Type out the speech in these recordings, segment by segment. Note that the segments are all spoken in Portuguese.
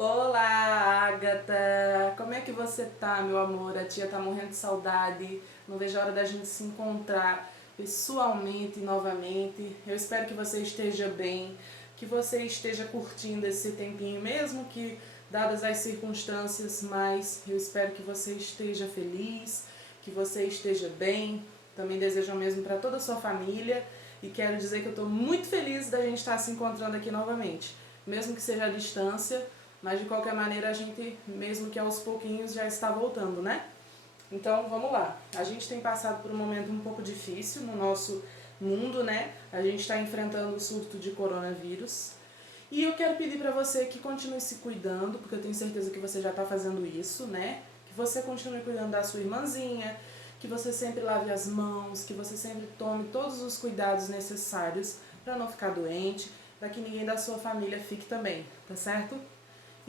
Olá, Agatha! Como é que você tá, meu amor? A tia tá morrendo de saudade. Não vejo a hora da gente se encontrar pessoalmente novamente. Eu espero que você esteja bem, que você esteja curtindo esse tempinho, mesmo que dadas as circunstâncias, mas eu espero que você esteja feliz, que você esteja bem. Também desejo o mesmo para toda a sua família e quero dizer que eu estou muito feliz da gente estar se encontrando aqui novamente, mesmo que seja à distância. Mas de qualquer maneira a gente, mesmo que aos pouquinhos, já está voltando, né? Então vamos lá. A gente tem passado por um momento um pouco difícil no nosso mundo, né? A gente está enfrentando o surto de coronavírus. E eu quero pedir para você que continue se cuidando, porque eu tenho certeza que você já está fazendo isso, né? Que você continue cuidando da sua irmãzinha, que você sempre lave as mãos, que você sempre tome todos os cuidados necessários para não ficar doente, para que ninguém da sua família fique também, tá certo?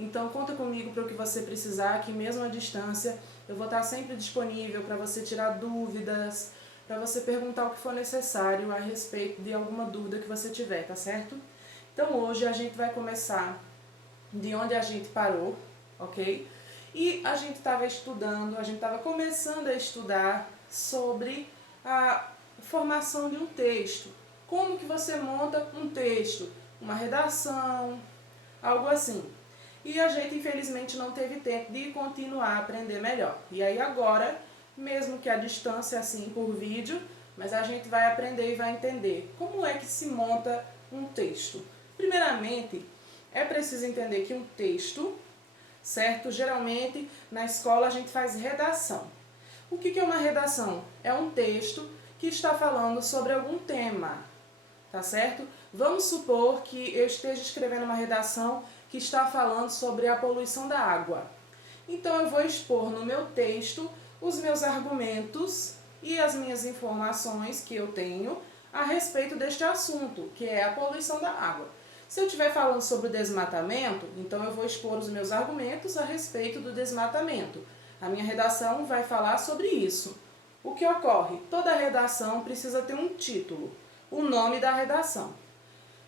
Então conta comigo para o que você precisar, que mesmo à distância eu vou estar sempre disponível para você tirar dúvidas, para você perguntar o que for necessário a respeito de alguma dúvida que você tiver, tá certo? Então hoje a gente vai começar de onde a gente parou, ok? E a gente estava estudando, a gente estava começando a estudar sobre a formação de um texto. Como que você monta um texto, uma redação, algo assim. E a gente infelizmente não teve tempo de continuar a aprender melhor. E aí agora, mesmo que a distância assim por vídeo, mas a gente vai aprender e vai entender como é que se monta um texto. Primeiramente, é preciso entender que um texto, certo? Geralmente na escola a gente faz redação. O que é uma redação? É um texto que está falando sobre algum tema, tá certo? Vamos supor que eu esteja escrevendo uma redação que está falando sobre a poluição da água. Então eu vou expor no meu texto os meus argumentos e as minhas informações que eu tenho a respeito deste assunto, que é a poluição da água. Se eu estiver falando sobre o desmatamento, então eu vou expor os meus argumentos a respeito do desmatamento. A minha redação vai falar sobre isso. O que ocorre? Toda redação precisa ter um título, o nome da redação.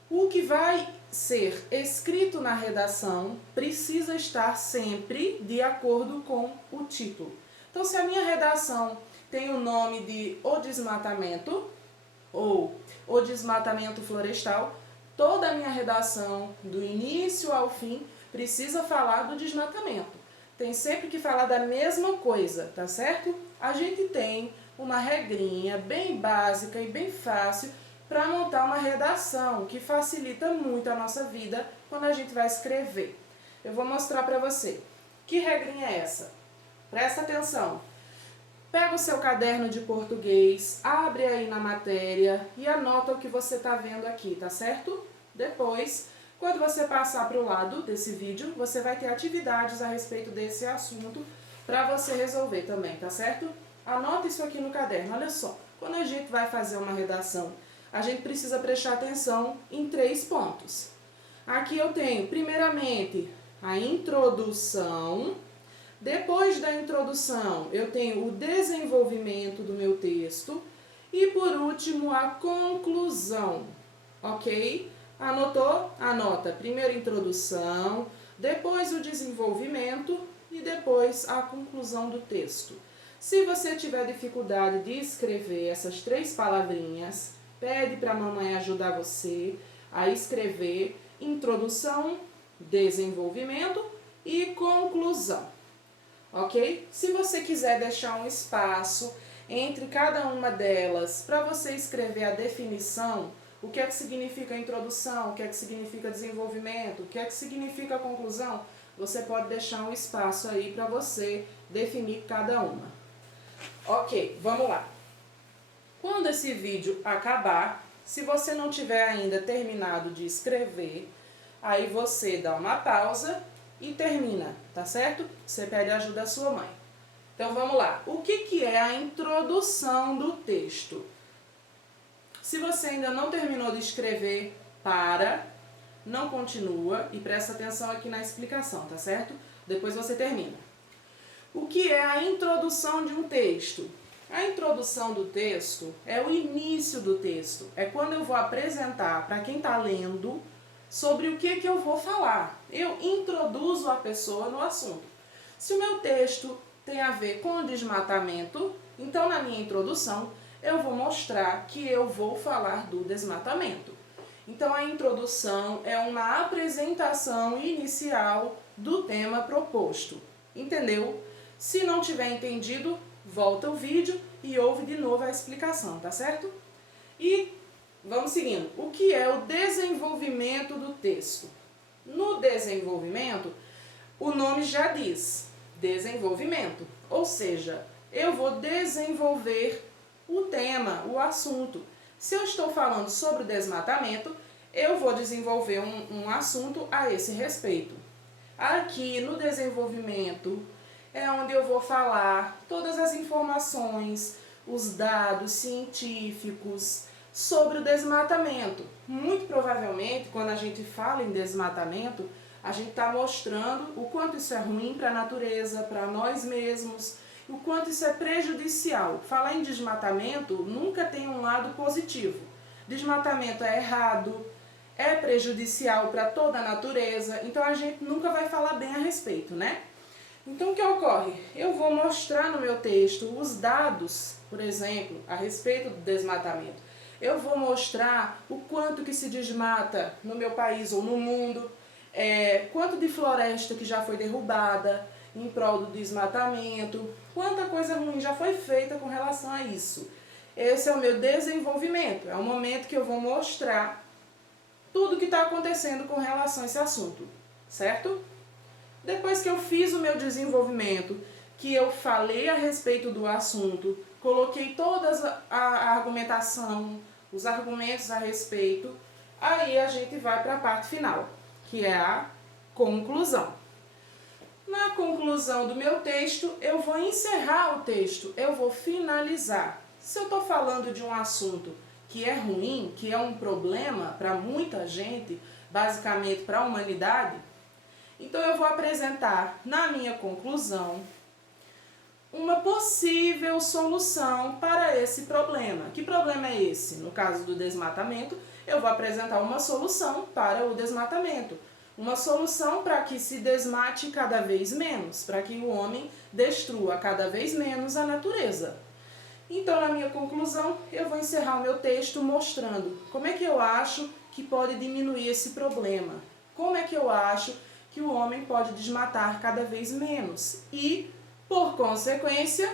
O que vai ser escrito na redação precisa estar sempre de acordo com o título. Então, se a minha redação tem o nome de O Desmatamento ou O Desmatamento Florestal, toda a minha redação, do início ao fim, precisa falar do desmatamento. Tem sempre que falar da mesma coisa, tá certo? A gente tem uma regrinha bem básica e bem fácil para montar uma redação que facilita muito a nossa vida quando a gente vai escrever. Eu vou mostrar para você. Que regrinha é essa? Presta atenção. Pega o seu caderno de português, abre aí na matéria e anota o que você está vendo aqui, tá certo? Depois, quando você passar para o lado desse vídeo, você vai ter atividades a respeito desse assunto para você resolver também, tá certo? Anota isso aqui no caderno, olha só. Quando a gente vai fazer uma redação, a gente precisa prestar atenção em 3 pontos. Aqui eu tenho, primeiramente, a introdução. Depois da introdução, eu tenho o desenvolvimento do meu texto. E, por último, a conclusão. Ok? Anotou? Anota. Primeiro a introdução, depois o desenvolvimento e depois a conclusão do texto. Se você tiver dificuldade de escrever essas 3 palavrinhas, pede para a mamãe ajudar você a escrever introdução, desenvolvimento e conclusão, ok? Se você quiser deixar um espaço entre cada uma delas para você escrever a definição, o que é que significa introdução, o que é que significa desenvolvimento, o que é que significa conclusão, você pode deixar um espaço aí para você definir cada uma. Ok, vamos lá. Quando esse vídeo acabar, se você não tiver ainda terminado de escrever, aí você dá uma pausa e termina, tá certo? Você pede ajuda da sua mãe. Então vamos lá. O que é a introdução do texto? Se você ainda não terminou de escrever, para, não continua e presta atenção aqui na explicação, tá certo? Depois você termina. O que é a introdução de um texto? A introdução do texto é o início do texto. É quando eu vou apresentar para quem está lendo sobre o que eu vou falar. Eu introduzo a pessoa no assunto. Se o meu texto tem a ver com desmatamento, então na minha introdução eu vou mostrar que eu vou falar do desmatamento. Então a introdução é uma apresentação inicial do tema proposto. Entendeu? Se não tiver entendido, volta o vídeo e ouve de novo a explicação, tá certo? E vamos seguindo. O que é o desenvolvimento do texto? No desenvolvimento, o nome já diz, desenvolvimento. Ou seja, eu vou desenvolver o tema, o assunto. Se eu estou falando sobre desmatamento, eu vou desenvolver um assunto a esse respeito. Aqui no desenvolvimento é onde eu vou falar todas as informações, os dados científicos sobre o desmatamento. Muito provavelmente, quando a gente fala em desmatamento, a gente está mostrando o quanto isso é ruim para a natureza, para nós mesmos, o quanto isso é prejudicial. Falar em desmatamento nunca tem um lado positivo. Desmatamento é errado, é prejudicial para toda a natureza, então a gente nunca vai falar bem a respeito, né? Então o que ocorre? Eu vou mostrar no meu texto os dados, por exemplo, a respeito do desmatamento. Eu vou mostrar o quanto que se desmata no meu país ou no mundo, quanto de floresta que já foi derrubada em prol do desmatamento, quanta coisa ruim já foi feita com relação a isso. Esse é o meu desenvolvimento, é o momento que eu vou mostrar tudo que está acontecendo com relação a esse assunto, certo? Depois que eu fiz o meu desenvolvimento, que eu falei a respeito do assunto, coloquei toda a argumentação, os argumentos a respeito, aí a gente vai para a parte final, que é a conclusão. Na conclusão do meu texto, eu vou encerrar o texto, eu vou finalizar. Se eu estou falando de um assunto que é ruim, que é um problema para muita gente, basicamente para a humanidade, então eu vou apresentar na minha conclusão uma possível solução para esse problema. Que problema é esse? No caso do desmatamento, eu vou apresentar uma solução para o desmatamento. Uma solução para que se desmate cada vez menos, para que o homem destrua cada vez menos a natureza. Então, na minha conclusão, eu vou encerrar o meu texto mostrando como é que eu acho que pode diminuir esse problema. Como é que eu acho que o homem pode desmatar cada vez menos e, por consequência,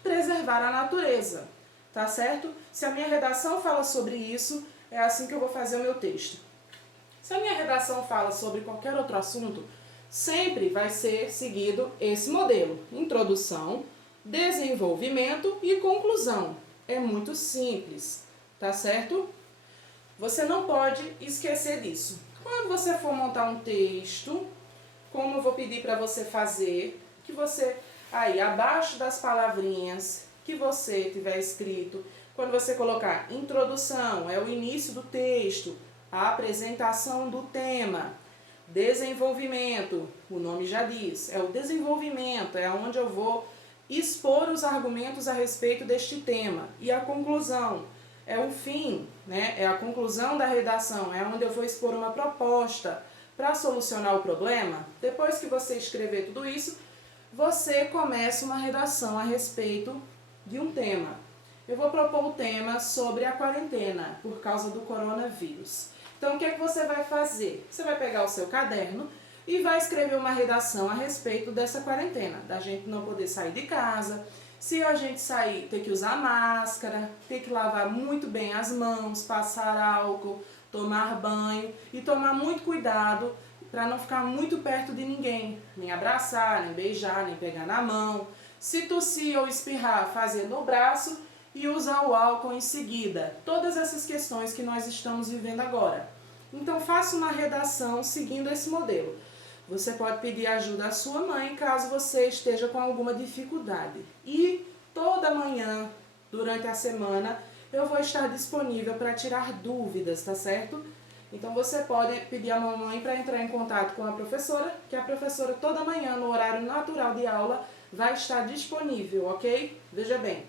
preservar a natureza. Tá certo? Se a minha redação fala sobre isso, é assim que eu vou fazer o meu texto. Se a minha redação fala sobre qualquer outro assunto, sempre vai ser seguido esse modelo: introdução, desenvolvimento e conclusão. É muito simples, tá certo? Você não pode esquecer disso. Quando você for montar um texto, como eu vou pedir para você fazer, que você, aí abaixo das palavrinhas que você tiver escrito, quando você colocar introdução, é o início do texto, a apresentação do tema, desenvolvimento, o nome já diz, é o desenvolvimento, é onde eu vou expor os argumentos a respeito deste tema. E a conclusão é o fim, né? É a conclusão da redação, é onde eu vou expor uma proposta para solucionar o problema. Depois que você escrever tudo isso, você começa uma redação a respeito de um tema. Eu vou propor o tema sobre a quarentena por causa do coronavírus. Então, o que é que você vai fazer? Você vai pegar o seu caderno e vai escrever uma redação a respeito dessa quarentena, da gente não poder sair de casa, se a gente sair, ter que usar máscara, ter que lavar muito bem as mãos, passar álcool, tomar banho e tomar muito cuidado para não ficar muito perto de ninguém, nem abraçar, nem beijar, nem pegar na mão. Se tossir ou espirrar, fazer no braço e usar o álcool em seguida. Todas essas questões que nós estamos vivendo agora. Então, faça uma redação seguindo esse modelo. Você pode pedir ajuda à sua mãe caso você esteja com alguma dificuldade. E toda manhã, durante a semana, eu vou estar disponível para tirar dúvidas, tá certo? Então você pode pedir à mamãe para entrar em contato com a professora, que a professora toda manhã, no horário natural de aula, vai estar disponível, ok? Veja bem,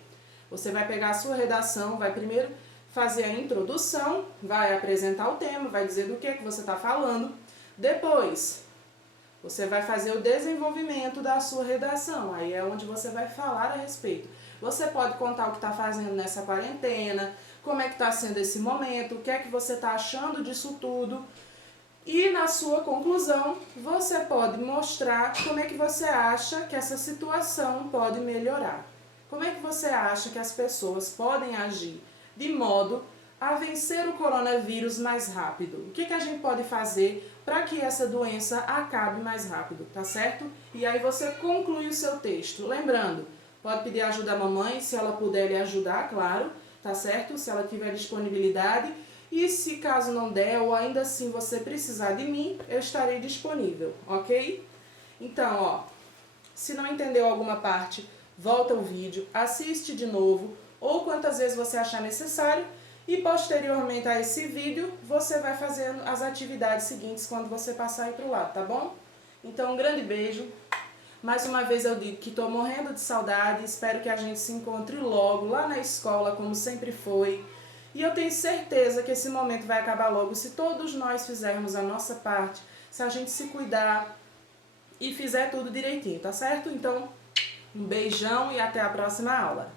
você vai pegar a sua redação, vai primeiro fazer a introdução, vai apresentar o tema, vai dizer do que você está falando. Depois, Você vai fazer o desenvolvimento da sua redação, aí é onde você vai falar a respeito. Você pode contar o que está fazendo nessa quarentena, como é que está sendo esse momento, o que é que você está achando disso tudo. E na sua conclusão, você pode mostrar como é que você acha que essa situação pode melhorar. Como é que você acha que as pessoas podem agir de modo a vencer o coronavírus mais rápido? O que a gente pode fazer para que essa doença acabe mais rápido, tá certo? E aí você conclui o seu texto. Lembrando, pode pedir ajuda à mamãe, se ela puder lhe ajudar, claro, tá certo? Se ela tiver disponibilidade. E se caso não der, ou ainda assim você precisar de mim, eu estarei disponível, ok? Então, ó, se não entendeu alguma parte, volta o vídeo, assiste de novo, ou quantas vezes você achar necessário, e posteriormente a esse vídeo, você vai fazendo as atividades seguintes quando você passar aí pro lado, tá bom? Então, um grande beijo. Mais uma vez eu digo que estou morrendo de saudade, espero que a gente se encontre logo lá na escola, como sempre foi. E eu tenho certeza que esse momento vai acabar logo se todos nós fizermos a nossa parte, se a gente se cuidar e fizer tudo direitinho, tá certo? Então, um beijão e até a próxima aula.